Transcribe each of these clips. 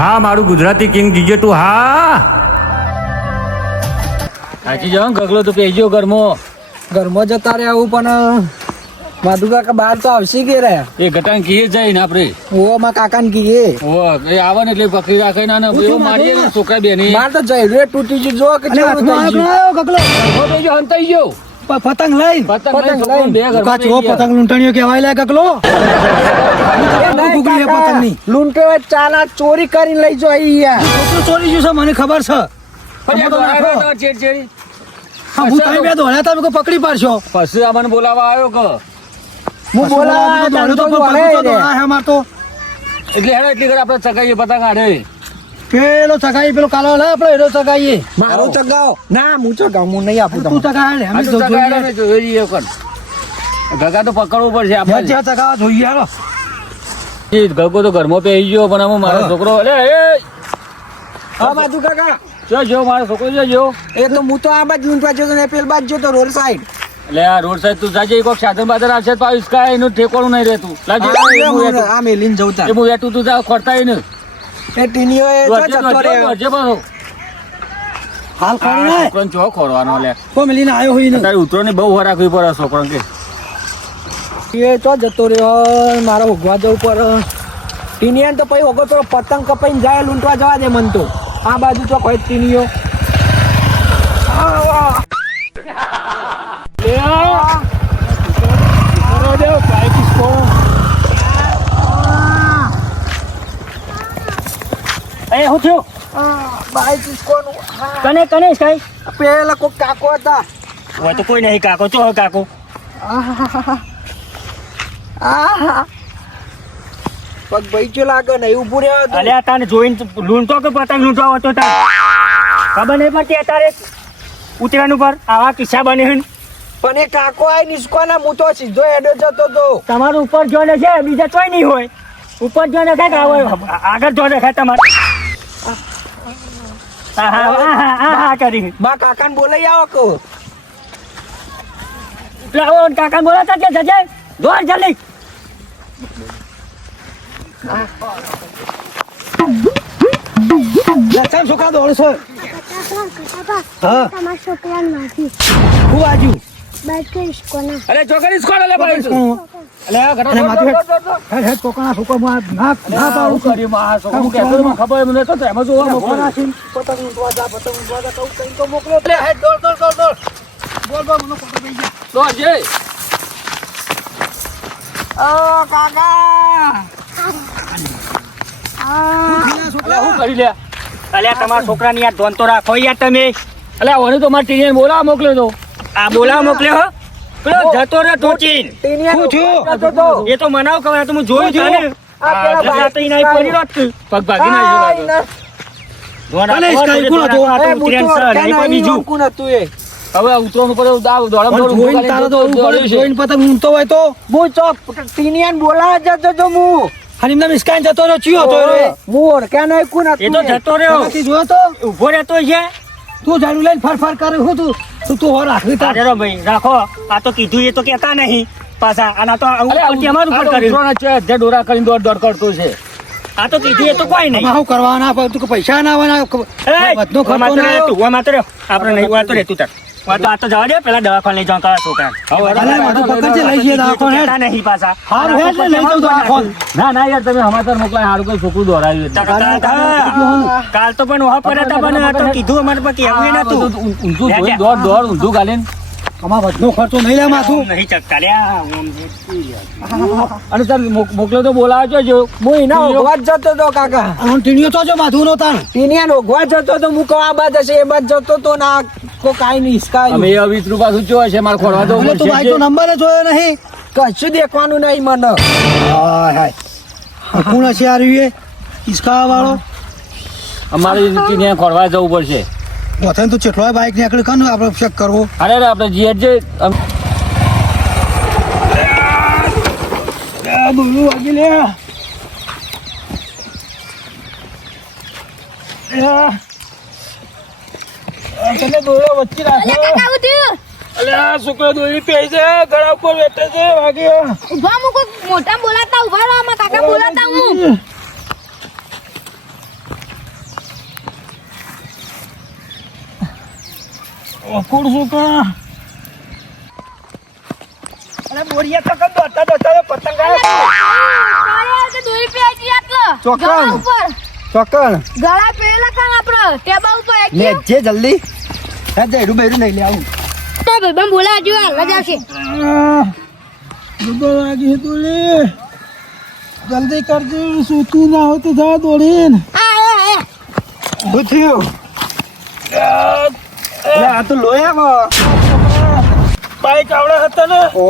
હા મારું Gujarati king GJ તું હા. સાચી જાવ ગગલો તો કહેજો ઘરમાં. ઘરમાં જતા રે આવું પણ માધુ કાકા બહાર તો આવશે કે રે? એ ઘટાણ કીએ જાય ને આપણે. ઓ માં કાકા ને કીએ. ઓ એ આવે ને એટલે પકડી રાખે ના ને એવું મારીએ ને છોકરા બેની. માર તો જઈ રે તૂટી ગયું. જો કે ગયું. ગગલો. પેજો હંતાઈ ગયો. પતંગ લઈ પતંગ પતંગ ઘરમાં કાચો પતંગ લૂંટણીઓ કહેવાય લે કકલો? એ નહીં ગુગલી એ કાકા, પતંગની. લૂંટો ચોરી કરીને લઈ જો અહીં યાર. ચોરી ગયું છે મને ખબર છે. તો. તો. હા હું તમે બે દોડ્યા તમે કોઈ પકડી પાડશો? પછી આપણને બોલાવા આવ્યો કે? હું બોલા દોડ્યો તો ધંધો પણ તો એટલે હેડો એટલી ઘડી આપણે ચગાઈએ પતંગ આડે. પેલો ચગાઈ પેલો કાલો લે આપણે એનો ચગાઈએ. મારો ચગાવ. ના હું ચગાવ હું નહીં આપું તું ચગાય આ અમે જોઈએ. છીએ કોણ. ગગા તો પકડવું પડશે આપણે જ્યાં ચગાવા જોઈએ હાલો. એ ગગો તો ઘરમાં પહેરી ગયો પણ આમાં મારો છોકરો અરે એ! હા માધુ કાકા જો જો મારો છોકરો જો જો એ તો હું તો આ બાજુ લૂંટવા જતો ને પેલ બાજુ જતો રોડ સાઈડ એટલે આ રોડ સાઈડ તું જાજે કોક સાધન બાધન આવશે તો આવીશ. કાંઈ એનું ઠેકોણું નહીં રહેતું. લાજે આ મેલીન જવું તાર. એ હું વેટું તું જા ખોડતા ને. એ ટીનીઓ એ જો હાલ નાય છોકરાને ચો ખોરવાનો લે. કોઈ મિલીને આવ્યો હોય ને તારી ઉતરો ની બહુ વાર રાખવી પડે છોકરાને કે. એ તો જતો રહ્યો? મારે ઉગવા જવું પર ટીનિયન તો પછી ઓગો તો પતંગ કપાઈને જાય લૂંટવા જવા દે મન તો. આ બાજુ તો કોઈ ટીનિયો એ, હું થયું? બાઈક કને કને કઈ પેલા કોઈ? કાકો હતા હોય તો કોઈ નહીં કાકો ચો કાકો. પગ ભાઈ લાગે ને એવું રહ્યો હતો. અલ્યા તાને જોઈને લૂંટો કે પતંગ લૂંટો હતો? તા ખબર નહીં પડતી અત્યારે ઉતરાણ ઉપર આવા કિસ્સા બને છે પણ એ કાકો આઈ નિસ્કોના હું સીધો એડો જતો તો તમારું ઉપર જો ને છે, બીજા કોઈ નહીં હોય. ઉપર જો ને ખાય આગળ જો ને ખાય તમારે. કરી. બા કાકાને બોલાઈ આવો કહો. લાવો કાકા બોલાતા કે જજે દોડ જલ્દી. લસણ છોકરા દોડશો હા. તમારા છોકરા નથી હું આજુ? બાઈક ઇસ્કોના અરે છોકરી સ્કોડ લે ભાઈ અરે માથું હેડ હેડ છોકરા છોકરા ના ના પાડું કરી માં? છોકરો કહેતો ખબર એમ તો એમાં જોવા મોકલો પતંગ ઉડવા જા પતંગ ઉડવા જા કહું કંઈ તો મોકલો લે હેડ દોડ દોડ દોડ દોડ. બોલ બોલ મને પકડ દઈ જા તો જે. ઓ કાકા. અલે હું કરી લે અલ્યા તમારા છોકરાની યાર ધોન તો રાખો યાર તમે. અલ્યા ઓને તો માર ટીને બોલાવા મોકલ્યો તો. આ બોલાવા મોકલ્યો હો. પેલો જતો રે ટોચીન. હું છું? જતો તો એ તો મનાવ કવાય તો હું જોયું છું ને આ જતા પડી રોત પગ ભાગી ના કોણ આ તો સર, બીજું હતું એ. હવે દોડમ તો પતંગ હોય તો? હું ચોક ટીનિયન બોલાવા જતો તો હું અને એમને મિસકાઈને જતો રહ્યો ચિયો હતો રે હું ઓળખ્યા નહીં કોણ હતું એ તો જતો રહ્યો. જોયો તો? ઊભો રહેતો છે. તું ઝાડુ લઈને ફરફર ફર કરે હું તું? તું તું હો રાખવી તારે. ભાઈ રાખો. આ તો કીધું એ તો કેતા નહીં. પાછા આના તો અમારું ઉપર કર્યું. જે ડોરા કરીને દોડ દોડ કરતો છે. આ તો કીધું એ તો કોઈ નહીં. શું કરવાના તું પૈસા ના એ, વધનો ખર્ચો ના તું, રહે. આપણે નહીં વાત તો તું તાર. તો આ તો જવા દે પેલા દવાખાને લઈ જાઉં તારા છોકરાને. અલે, બધું પકડજે, લઈ જઈએ દવાખાને. નહીં પાછા હારું હેડ ને લઈ જાઉં દવાખાને. ના ના યાર તમે સમાચાર મોકલાય હારું કોઈ છોકરું દોરાવ્યું. કાલ તો પણ વહા પડ્યા હતા પણ તો કીધું અમારે પર કહેવું નતું. ઊંધું જોઈને દોડ દોડ ઊંધું ગાલીને આમાં વધનો ખર્ચો નહીં લે માથું નહીં ચક્કર્યા. અને તાર મોક- મોકલ્યો તો બોલાવજો જો હું એના ઓગવા જતો તો કાકા ટીણીઓ તો જો માથું નો તાણ ઓગવા જતો તો હું કહું આ બાદ હશે એ બાદ જતો તો ના કો કાઈ નહીં હિસકાયું. અમે એ વીસ રૂપિયા સૂચ્યો હશે મારે ખોરવા તો અને તું બાઈક નો નંબર જોયો નહીં કશું દેખવાનું નહીં મને હાય હાય કોણ હશે આ રહ્યું એ ઈસકા વાળો અમારે ત્યાં ખોરવા જવું પડશે પોતે તો ચેટલો બાઈક નીકળી કન આપણે ચેક કરવો અરે અરે આપણે જીએટ જે બોલું વાગી લે આ. તમે દોરો વચ્ચે રાખો. અલ્યા છોકરો દોરી પહેરી છે ગળા ઉપર બેઠે છે વાગ્યો ઊભા મુ કોઈ મોટા બોલાતા ઊભા રહો આમાં કાકા બોલાતા હું. ઓકુડ છોકરા? તો કદ દોતા દોતા જે જલ્દી. હે જયડું બૈરું નહીં લે આવું. તો ભાઈબંધ બોલાવજો હાલ જ આવશે. તું લે. જલ્દી કરજો સૂતું ના હોય તો જા દોડીને. આ શું થયું તો લોયા બાઈક આવડે હતા ને? ઓ.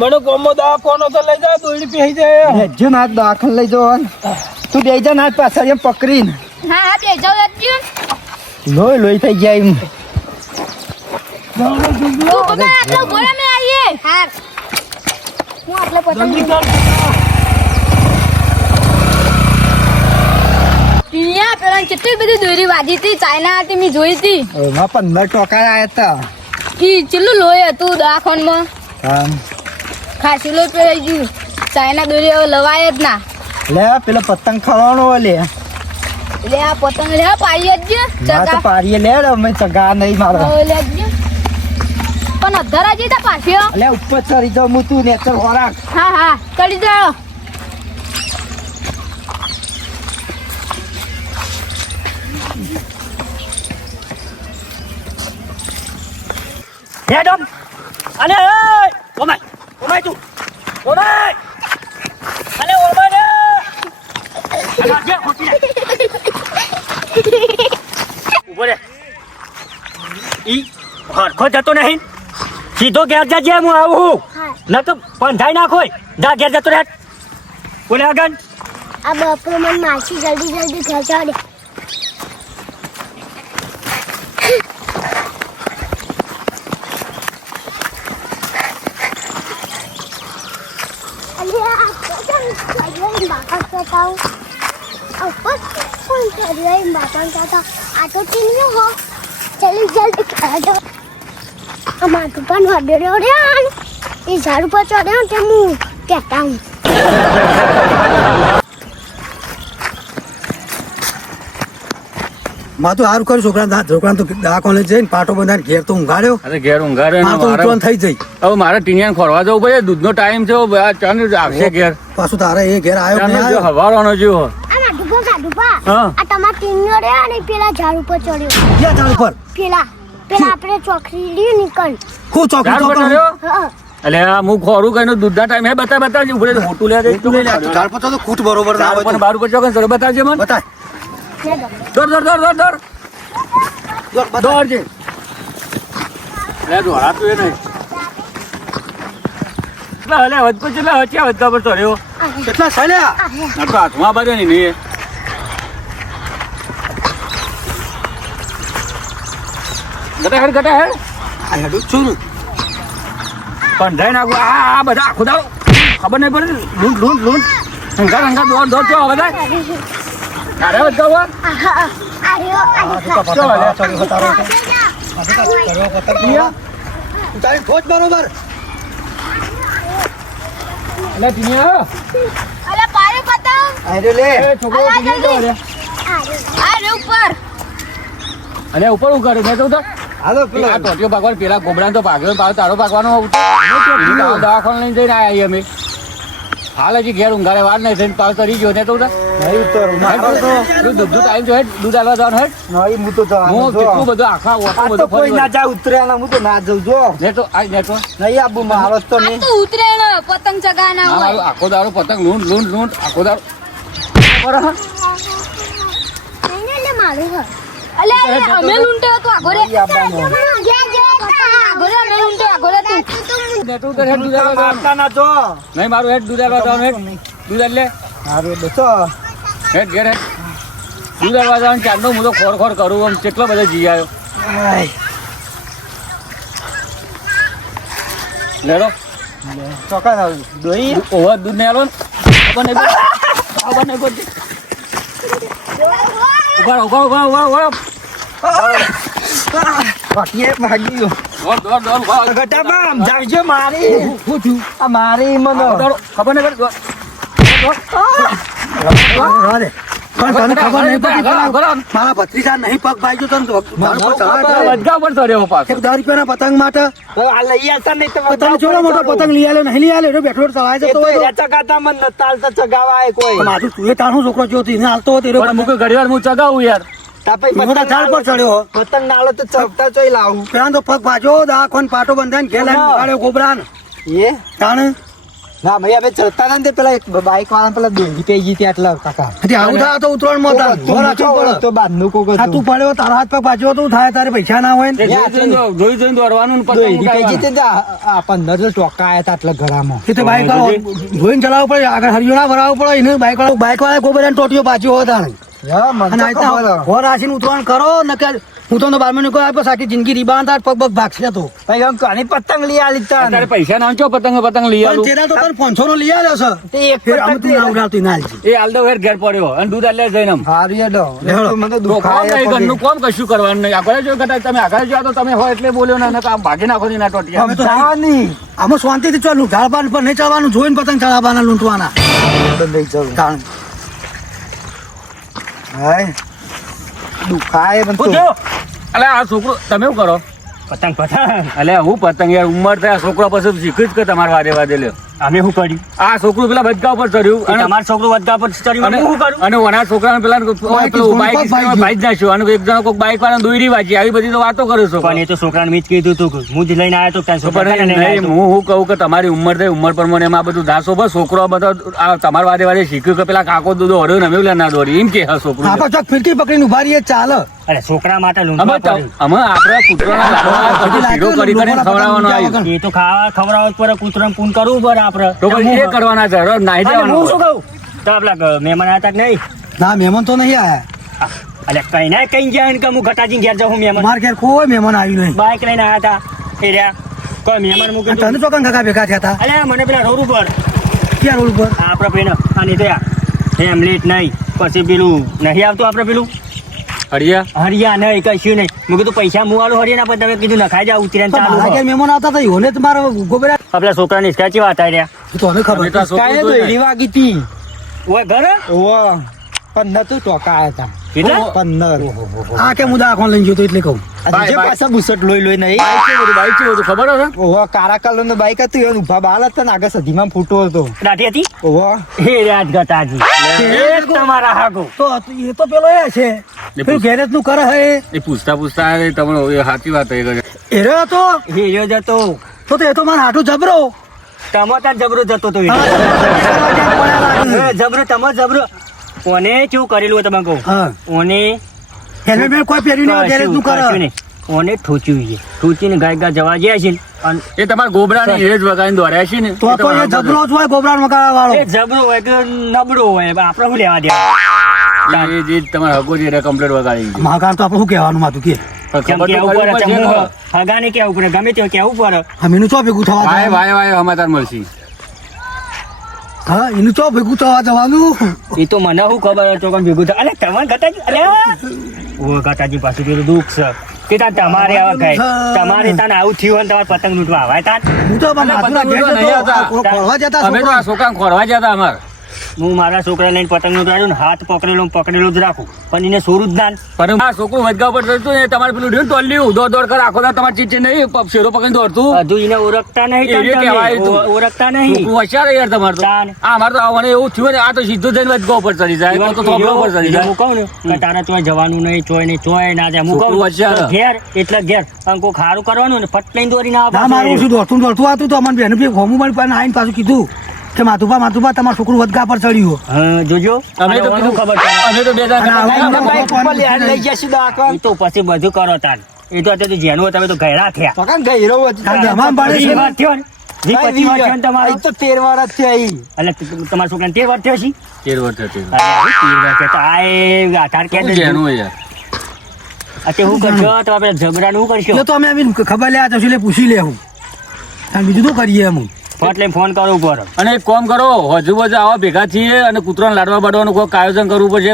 મને ગોમો દા કોનો તો લઈ જા દોડી પહેરી જાય. હેજો ના દાખલ લઈ જો તું બે જા ના પાછળ એમ પકડીને. હા હા બે જાવ લોહી લોહી થઈ ગયા એમ. તું પકડ આટલો બોલા મે આવીએ હાર. હું આટલો પતંગ ટીનિયા પેલા કેટલી બધી દોરી વાજી હતી? ચાઇના હતી મેં જોઈ હતી. એમાં પંદર ટોકા આવ્યા હતા. ઈ ચેટલું લોહી હતું દવાખાનમાં? ખાસી લોહી પહેરાઈ ગયું. ચાઇના દોરી હવે લવાય જ ના. લે પેલો પતંગ ખવાનો લે. એટલે આ પતંગ લે પાડી જ ના તો પાડીએ લે અમે ચગા નહીં મારો લે જ પણ અધરા જઈ તા પાછો. લે ઉપર ચડી જાઉં હું તું નેચર ખોરાક. હા હા કરી જાઓ. હેડમ અને એ ઓમાય ઓમાય તું. ઓમાય. અને ઓમાય રે. અને જે ખોટી રે. ઊભો રે. ઈ હરખો જતો નહીં. સીધો ઘેર જજે હું આવું ન તો બંધાઈ નાખોય જા ઘેર જતો રે બોલે આગળ આ બાપરો મને માસી જલ્દી જલ્દી ખેંચાવ દે જલ્દી જલ્દી ખેંચો આ માથું પણ વડેલો રે એ ઝાડ ઉપર ચડ્યો તે હું કહેતા હું. માં તો સારું કર્યું છોકરા છોકરા તો દવાખાને જઈને પાટો બંધાને ઘેર તો ઊંઘાડ્યો. અરે ઘેર ઊંઘાડે ને મારે- ઉઠવાનું થઈ જઈ હવે મારે ટીનિયાને ખોરવા જવું પડે દૂધનો ટાઈમ છે આ ચાંદ આવશે ઘેર. પાછું તારે એ ઘેર આવ્યો હવારવાનો જેવો. આ તમારા ટીનનો રે અને પેલા ઝાડ ઉપર ચડ્યો. ક્યાં ઝાડ ઉપર? પેલા. પેલા આપણે લી નીકળ. હું? હા. ખોરું કઈ દૂધના ટાઈમ. હે બતા બતાવજે ઉભરે મોટું લે દે. તું લે ઝાડ પર તો ખૂટ બરોબર ના ઝાડ હોય પર બાર ઉપર ચોકન ચડે બતાવજે મને. બતાય. લે દો. દોડ દોડ દોડ દોડ દોડ જો, લે તું એ નહીં. એટલે હલે વધકો છે એટલે હચ્યા વધકા પર ચડ્યો કેટલા ચાલ્યા આ તો હાથમાં ને નહીં. ગટા હેડ ગટા હેડ. આ હેડું છું. પણ જઈ નાખું આ આ બધા આખું દાડો ખબર નહીં પડે. લૂંટ લૂંટ લૂંટ. હંકાર હંકાર દોડ દોડ છો બધા? અરે બધા તારો ખોજ બરોબર. એટલે ટીનિયા. અલે પાડ્યો પતંગ. આ લે. એ છોકરો અલા, ટીનિયા જલ્દી. અરે. આ રે ઉપર. અરે ઉપર મેં તો ઉધર હાલો પેલા આ ટોટીઓ ભાગવાનો પેલા ગોબરાને તો ભાગ્યો પાછો તારો ભાગવાનો એની દવાખાને લઈને જઈને આયા અમે. હાલ હજી ઘેર ઊંઘાડે વાર નહીં થઈને પાછો તરી ગયો ને તો નહીં ઉતરું. દૂધ ટાઈમ દૂધ આલવા જવાનું હેડ. નહીં હું તો હું કેટલું બધું આખા ઓટો તો બધું કોઈ ના જાય ઉતરે હું તો ના જઉં જો. ને તો આ ને તો. નહીં આબુ મારો તો નહીં. તો પતંગ ચગાના હોય. આખો દાડો પતંગ લૂંટ લૂંટ લૂંટ આખો દારો બરાબર, નહીં, મારું. અલે અમે લૂંટ્યો તો આગો રે નહીં આવવાનો. આગો રે અમે લૂંટ્યો આગો તું ને તો હેડ દૂધ મારતા ના જો નહીં મારું હેડ દૂધ આલવા હેડ દૂધ લે હારું બેસો હેડ ઘેર હેડ દૂધ આલવા ચાંદનો હું તો ખોર ખોર કરું આમ કેટલો બધો જી આવ્યો. લેડો ચોકા દોઈ ઓવર દૂધ નહીં આલો ને ખબર ઊભા રહો, ઊભા રહો. વાટીએ ભાગી ગયો. જાગજો મારી? આ મારી મને ખબર નહીં. પણ તને ખબર નહીં પડી આગળ, આગળ, આગળ. મારા ભત્રીજા નહીં પગ ભાગ્યો તને તો પર ચડાવે છે. વચગા પર ચડ્યો પાછો. એક દસ રૂપિયાના પતંગ માટે. આ લઈ આવતા નહીં તો પતંગ છોડો મોટો પતંગ લઈ આલ્યો નહીં લઈ આલ્યો બેઠો ચલાવે જતો હોય ચગાતા મન નતા હાલતા ચગાવા આય કોઈ. મારું તું એ તાણું છોકરો જો એને હાલતો હતો પણ મૂકે ઘડી હું ચગાવું યાર. પતંગ ચડ્યો પતંગ નાળો તો ચોય લાવું. પેલા તો પગ ભાજો દાખોન પાટો બંધાઈને ઉગાડ્યો ગોબરાન. એ? તાણ? ના ભાઈ અમે ચડતા ને પેલા એક બાઈક વાળા પેલા દોરી પે ગઈ ત્યાં એટલે કાકા. આવું થાય તો. ધોર રાખવું પડે. તો બાંધનું કોક આ તું પડ્યો તારા હાથ પગ પાછો તો થાય તારે પૈસા ના હોય ને? જોઈ જોઈ. જોઈને દોડવાનું ને પતંગ દોરી પે ગઈ તે આ પંદર જો ટોકા આયા તા એટલે ઘરામાં એ તો બાઈક વાળો જોઈને ચલાવવું પડે આગળ હરિયો ના ભરાવવું પડે એને બાઈક વાળો બાઈક વાળા ગોબરાને ટોટીઓ પાછો હોય તારે. હા મને અને તો આ રીતના ખબર હોર આસીને ઉતરાણ કરો નકર હું તો બાર મહિને કોઈ આપ્યો સાકી જિંદગી રીબાન તાર પગ પગ ભાગશે તો. ભાઈ આમ કાની પતંગ લઈ આલી તા તારે પૈસા ના છો પતંગ પતંગ લઈ પણ તેરા તો પણ પાંચસો નો લઈ આવ્યો છે. તે એક ફેર આમ પતંગ તું ના ઉડાવતી ના. એ આલદો ઘેર ઘેર પડ્યો અને દૂધ આલે જઈને હારી હારું હેડો. હેડો. તો મને દુખાય નહીં, ઘરનું કોમ કશું કરવાનું નહીં. આગળ જો કદાચ તમે આગળ જો તો તમે હોય એટલે બોલ્યો ના કામ આમ ભાગી નાખો ની ટોટિયા. અમે તો જવાની. આમાં શાંતિથી ચાલુ ઢાળપાન પર નહીં ચડવાનું જોઈને પતંગ ચડાવવાના લૂંટવાના. નહીં જવું. હાય. દુખાય પણ તો. અલે આ છોકરો તમે શું કરો? પતંગ પતંગ. અલે હું પતંગ યાર ઉંમર થાય છોકરો પછી શીખી જ કે તમારે વાદે વાદે લ્યો. અમે શું કર્યું? આ છોકરું પેલા બચકા ઉપર ચડ્યું અને તમારો છોકરો વધગા પર ચડ્યું અને શું કર્યું? અને ઓના છોકરાને પેલા બાઈક ભાઈ ભાઈ જ નાખ્યો અને એક જણો કોઈક બાઈક વાળા દોરી વાંચી આવી બધી તો વાતો કરો છો. પણ એ તો છોકરાને મેં જ કીધું તું કે હું જ લઈને આવ્યો તો છોકરા હું હું કહું કે તમારી ઉંમર થઈ ઉંમર પ્રમાણે એમાં આ બધું દાસો બસ. છોકરો બધો આ તમારા વાદે વાદે શીખ્યું કે પેલા કાકો દૂધો હર્યો ને અમે પેલા ના દોરી. એમ કે હા છોકરું. આપણે ચોક ફિરકી પકડીને ઊભા રહીએ ચાલે. અરે છોકરા માટે અમે આપણા કૂતરાના લાડવા બધું શીરો કરી કરીને ખવડાવવાનો આવ્યું. એ તો ખાવા ખવડાવવા પર કૂતરાને પૂન કરવું પડે આપણે તો પછી એ કરવાના છે. હવે નાહી અને હું શું કહું? તો આપલા મહેમાન હતા કે નહીં? ના મહેમાન તો નહીં આયા. અલે કઈ ના કઈ ગયા કે હું ઘટાજી ઘેર જાઉં મહેમાન? મારા ઘેર કોઈ મહેમાન આવ્યું નહીં. બાઈક લઈને આવ્યા હતા એ રહ્યા. કોઈ મહેમાન મૂકી તને તો કંઈ કાકા ભેગા થયા હતા અલે મને પેલા રોડ ઉપર. ક્યાં રોડ ઉપર? આપણે પેલો અને ત્યાં હેમલેટ નહીં. પછી પેલું નહીં આવતું આપણે પેલું? હરિયા? હરિયા નહીં કશું નહીં. મેં કીધું પૈસા મુવાળું હરિયા ના તમે કીધું નખાઈ જાવ ઉતરે ચાલુ મહેમાન આવતા હતા યોને તો મારો ગોબરા આપણા છોકરાની સાચી વાત આવી રહ્યા. તો તને ખબર. તો આ છોકરું કાંઈ તો એડી વાગી તી. ઓય ઘર? ઓવા. પંદર તો ટોકા હતા પંદર. આ કે મુદા આખો લઈ ગયો તો એટલે કહું. જે પાછા બુસટ લોહી લોહી નહીં બાઈક છે બધું, બાઈક છે બધું, ખબર હશે? ઓવા કાળા કલરનું બાઈક હતું એનું ઊભા બાલ હતા ને આગળ સધીમાં ફૂટો હતો. દાઢી હતી? ઓવા એ રાજ ગતાજી એ તમારા હાગો. તો એ તો પેલો એ છે. પેલું ગેરેજનું કરે હે એ. પૂછતા પૂછતા તમને સાચી વાત થઈ ગઈ એ રહ્યો તો જતો તો તો એ તો મારા હાટું જબરો. ટમાટા જબરો જતો તો જબરો તમાર જબરો. ઓને કેવું કરેલું હોય તમે કહો? ઓને હેલ્મેટ કોઈ પહેર્યું નહીં ગેરેજનું કરે. ઓને ઠોચ્યું છે? ઠોચીને ગાય ગાય જવા ગયા છે ને? અને એ તમારા ગોબરાની હેજ વગાડીને દોડ્યા છે ને? તો તો એ જબરો જ હોય ગોબરા વગાડવા વાળો. એ જબરો હોય કે નબળો હોય આપણે શું લેવા દેવા? એ જે તમારા હકો જે કમ્પ્લેટ વગાડી. મહાકાળ તો આપણે શું કહેવાનું માતું કે? કેમ કેવું પડે પડશે હગાને કેવું પડે ગમે તે કેવું પડે. અમે એનું ભેગું થવા વાય જવાનું? વાય વાય સમાચાર હા એનું ચો ભેગું થવા જવાનું? એ તો મને શું ખબર હતો પણ ભેગું થાય અરે તમારે ગટાજી અલે! ઓ પાસે પેલું દુઃખ છે. કે તાન તમારે આવા ગાય તમારે તાન આવું થયું હોય તમારે પતંગ લૂંટવા. આવાય તાન? હું તો પતંગ લૂંટવા નહીં આવતા. અમે તો આ છોકરા. ખોરવા જતા અમાર. હું મારા છોકરા લઈને પતંગ લૂંટાડ્યું ને હાથ પકડેલો પકડેલો જ રાખું. પણ એને સોરું જ દાન. પણ આ છોકરું વધગા ઉપર ચડતું ને તમારે પેલું ઢીલ ને ટોલ્યું દોડ દોડ કર આખો દાડો તમારી ચીચે નહીં શેરો પકડીને દોડતું. હજુ એને ઓળખતા નહીં ઓળખતા નહીં. છોકરું હોશિયાર યાર તમારે તો. તાન. આ અમારે તો આવવાનું એવું થયું ને આ તો સીધો જઈને વચગા ઉપર ચડી જાય. તો તો થોભલા ઉપર ચડી એટલે હું જાય કહું ને કે તારા ચોય જવાનું નહીં ચોય નહીં ચોય ના જાય. હું કહું હોશિયાર. ઘેર એટલે ઘેર. અને કોઈ ખારું કરવાનું ને ફટ લઈને દોરી ના ના મારું શું દોડતું દોડતું હતું તો અમને બેન બી હોમું પણ પણ આવીને પાછું કીધું. કે માતુભા માતુભા તમારું છોકરું વધગા પર ચડ્યું. હા જોજો. અમે તો કીધું ખબર છે. અમે તો બે લઈ- ગયા જશું દાખવા તો પછી બધું કરો તાર એ તો અત્યારે જેનું તમે તો ગયરા થયા. તો કાંઈ ગયરો પાડે વીસ છે. વાત થયો ને. વીસ ભાઈ, થયો ને તમારો. તો તેર વર્ષ થયા એટલે ત- તમારા છોકરાને તેર વર્ષ થયો છે? વર્ષ થયો તો આ આધાર શું જેનું યાર? અત્યારે હું કરશો? તો આપણે ઝઘડાનું કરશો? તો અમે આવીને ખબર લે તો એટલે પૂછી લેવું. અને બીજું શું કરીએ એમ? લઈને ફોન કરો ઉપર. અને એક કામ કરો હજુ બધું આવા ભેગા છીએ અને કૂતરાને લાડવા બાડવાનું કોઈક આયોજન કરવું પડશે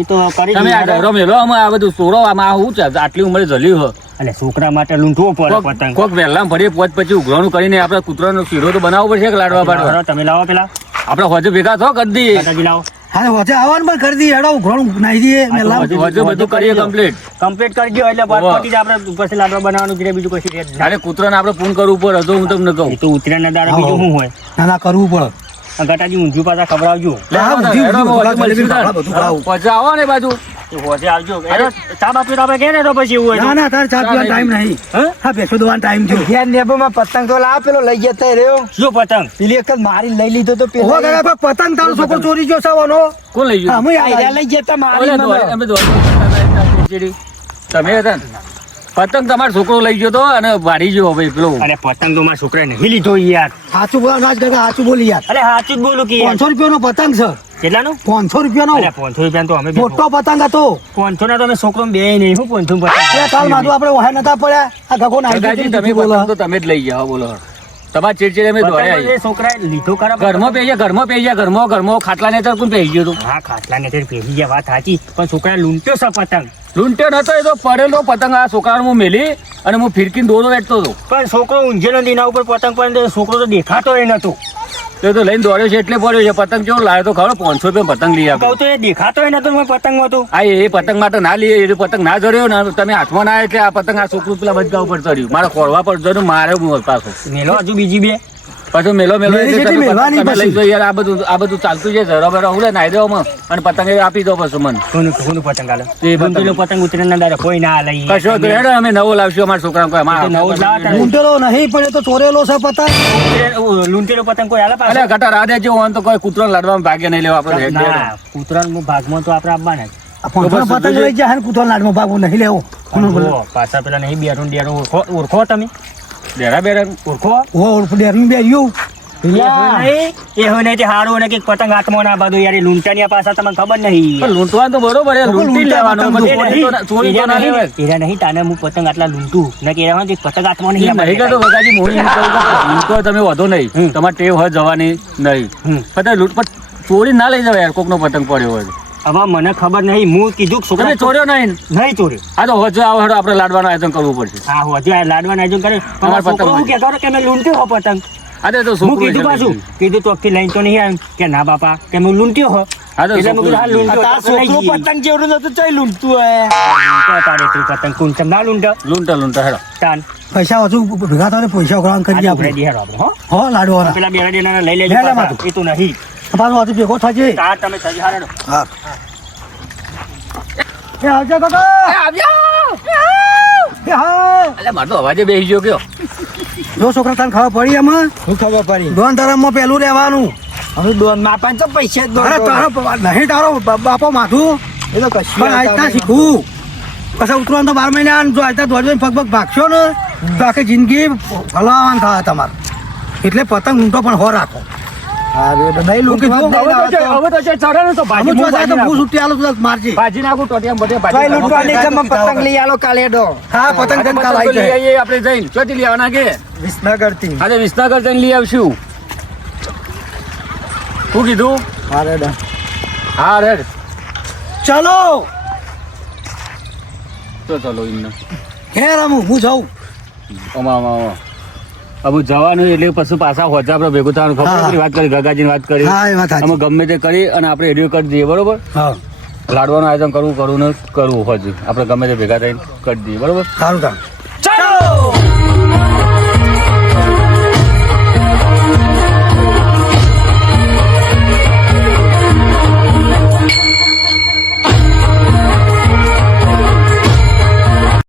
એ તો કરી તમે આ ડરો મેલો અમે આ બધું સોરો આમાં આ શું છે આટલી ઉંમરે જલ્યું હો. અને છોકરા માટે લૂંટવો પડે પતંગ. કોક વહેલા ભરીએ પોત પછી ઉઘરાણું કરીને આપણે કૂતરાનો શીરો તો બનાવવો પડશે લાડવા બાડવા? તમે લાવો પેલા. આપણે હજુ ભેગા થો કરી દઈએ. લાવો. હા હોજે આવવાનું પણ કરી દઈએ. હેડો ઘણું નાઈ દઈએ. મેં લાવ હજુ હજુ બધું કરીએ કમ્પ્લીટ કમ્પ્લીટ કરી દો એટલે જ આપણે પછી લાડવા બનાવવાનું છે બીજું કશું નહીં. અરે કૂતરાને આપણે ફોન કરવું પડે તો હું તમને કહું. તો ઉતરાયણના દાડા બીજું શું હોય? ના ના કરવું પડે. ગટાજી ઊંધ્યું પાછા ખબર લે, હા, આવો ને, ઊંધિયું, હેડો, ઊંધિયું, બધું મળીશું બધું તાર. બધું ખાવું. પછી આવો ને બાજુ. હોજે આવજો. ચા બાપી તો આપણે ને તો પછી એવું ના ના તારે ચા પીવાનો ટાઈમ નહીં. હા? હા બેસો દોવાનો ટાઈમ થયો. ઘેર નેબોમાં પતંગ તો લાવ પેલો લઈ જતા રહ્યો શું પતંગ? પેલી એક મારી લઈ લીધો તો પેલા પતંગ તારો છોકરો ચોરી ગયો સવાનો કોણ લઈ હા અમે હું લઈ જતા મારી ઓલે અમે તમે હતા પતંગ તમારો છોકરો લઈ ગયો તો અને મારી ગયો ભાઈ પેલો. અરે પતંગ તો મારા છોકરાએ નહીં લીધો યાર. સાચું બોલ રાજ કાકા સાચું બોલી યાર. અરે સાચું જ બોલું કે. પાંચસો રૂપિયાનો પતંગ છે. કેટલાનું? પાંચસો રૂપિયાનો. અરે પાંચસો રૂપિયા તો અમે મોટો પતંગ હતો. પાંચસો ના તો અમે છોકરો બે નહીં શું પાંચસો પતંગ કાલ માધુ આપણે વહાય નતા પડ્યા. આ ગગો નાઈ કાકાજી તમે બોલો. તો તમે જ લઈ જાઓ બોલો. તમાર ચીડચીડ અમે દોડ્યા. છોકરાએ લીધો ખરા ઘરમાં પહેરી ઘરમાં પહેરી ઘરમાં ઘરમાં. ખાટલા નેતર પણ પહેરી ગયો હા ખાટલા નેતર પહેરી ગયા વાત સાચી. પણ છોકરા લૂંટ્યો છે પતંગ. લૂંટ્યો નતો એ તો પડેલો પતંગ આ છોકરાને હું મેલી અને હું ફિરકીને દોડો બેઠતો હતો. પણ છોકરો ઊંઝેલો દીના ઉપર પતંગ પણ છોકરો તો દેખાતો એ નતો. તે તો લઈને દોડ્યો છે એટલે પડ્યો છે. પતંગ કેવો લાવ્યો તો ખબર પાંચસો રૂપિયા પતંગ લઈ આપ્યો તો એ દેખાતો એ નતો પતંગ તો. આ એ પતંગ માટે ના લઈએ એ પતંગ ના જડ્યો ને તમે હાથમાં ના આવ્યા એટલે આ પતંગ આ છોકરું પેલા બચકા ઉપર ચડ્યું. મારા ખોરવા પર ચડ્યું મારે હું પાછો. મેલો હજુ બીજી બે. પાછો મેલો મેલો. યાર આ બધું આ બધું ચાલતું છે જરા બરા હું નાઈ દેવામાં અને પતંગ આપી દો પછી મને. કોનું કોનું પતંગ આલે? એ પતંગ. ઉતરે ના ઉતરેના કોઈ ના લઈ કશો તો હેડો અમે નવો લાવશું અમાર છોકરા કોઈ અમાર નવો જ લૂંટેલો નહીં પણ એ તો ચોરેલો છે પતંગ. લૂંટેલો પતંગ કોઈ આલે અરે પાછો ગટા રાધે જેવો હોય તો કોઈ કૂતરો લાડવામાં ભાગ્ય નહીં લેવા આપણે હેડ. ના ઉતરાણ ભાગમાં તો આપણે આપવાના જ. પતંગ લઈ જાય કૂતો લાડમાં ભાગવું નહીં લેવો. પાછા પેલા નહીં બેઠું ઓળખો તમે? બેરા બેરા ઓળખો? ઓ ઓળખ ડેરી બેર્યું એ એ હોય તે હારું અને કંઈક પતંગ હાથમાં ના બાંધો યાર લૂંટાની પાછા તમને ખબર નહીં. લૂંટવા લૂંટવાનું તો બરોબર એરા નહીં તાને હું પતંગ આટલા લૂંટું. ને કે એરા હોય પતંગ હાથમાં નહીં તમે વધો નહીં. તમારે ટેવ હોય જવાની નહીં. પતંગ લૂંટ પણ ચોરી ના લઈ જવાય યાર કોકનો પતંગ પડ્યો હોય. હવે મને ખબર નહીં હું કીધું છોકરા ચોર્યો નહીં? નહીં ચોરી આ તો હજુ આવો હેડો આપણે લાડવાનું આયોજન કરવું પડશે. હા હજુ આ લાડવાનું આયોજન કરે તમારો છોકરો પતંગ હું કહેતો હતો કે મેં લૂંટ્યો હો પતંગ. આ તો હું કીધું પાછું. કીધું. ચોકથી લઈને તો નહીં આવ્યું કે ના બાપા કે મેં લૂંટ્યો હો. હા તો હા, તો. પતંગ જેવડું નતું લૂંટતું તું પતંગ. ના લૂંટો? લૂંટા લૂંટા હેડો. તાન. પૈસા હજુ ભેગા થાય પૈસા ઉઘરાણ કરી આપણે હો. હો લાડવાના પેલા બે લઈ લેજો. એ તો નહીં. પાછો હજુ ભેગો થશે તાર તમે સજી હારે હા. એ આવજો કાકા. એ હા. અલે માર તો અવાજે બેસી ગયો. કયો જો છોકરા તને ખબર પડી એમાં? શું ખબર પડી? દોન ધરમમાં પેલું રહેવાનું. હવે દોન માપા તો પૈસા દોન અરે તારો નહીં તારો બાપો માથું. એ તો કશું પણ આજતા શીખવું. પછી ઉતરવાનું તો બાર મહિના જો આજતા દોડ પગ ફગ ભાગશો ને તો આખી જિંદગી ભલાવાન થાય તમારે. એટલે પતંગ ઊંટો પણ હો રાખો. વિસનગરથી આજે વિસનગર જઈને લઈ આવશું. શું કીધું? હા રેડ. હા રેડ. ચલો. તો ચલો એમને. ઘેર હું જાઉં. અમા અમા અમા હવે જવાનું એટલે પછી પાછા હોજા આપણે ભેગું થવાનું. ખબર વાત કરી ગગાજીની વાત કરી. અમે ગમે તે કરી અને આપણે રેડિયો કરી દઈએ બરોબર? લાડવાનું આયોજન કરવું કરવું ને કરવું હોજ. આપણે ગમે તે ભેગા થઈને કરી દઈએ બરોબર? સારું તાર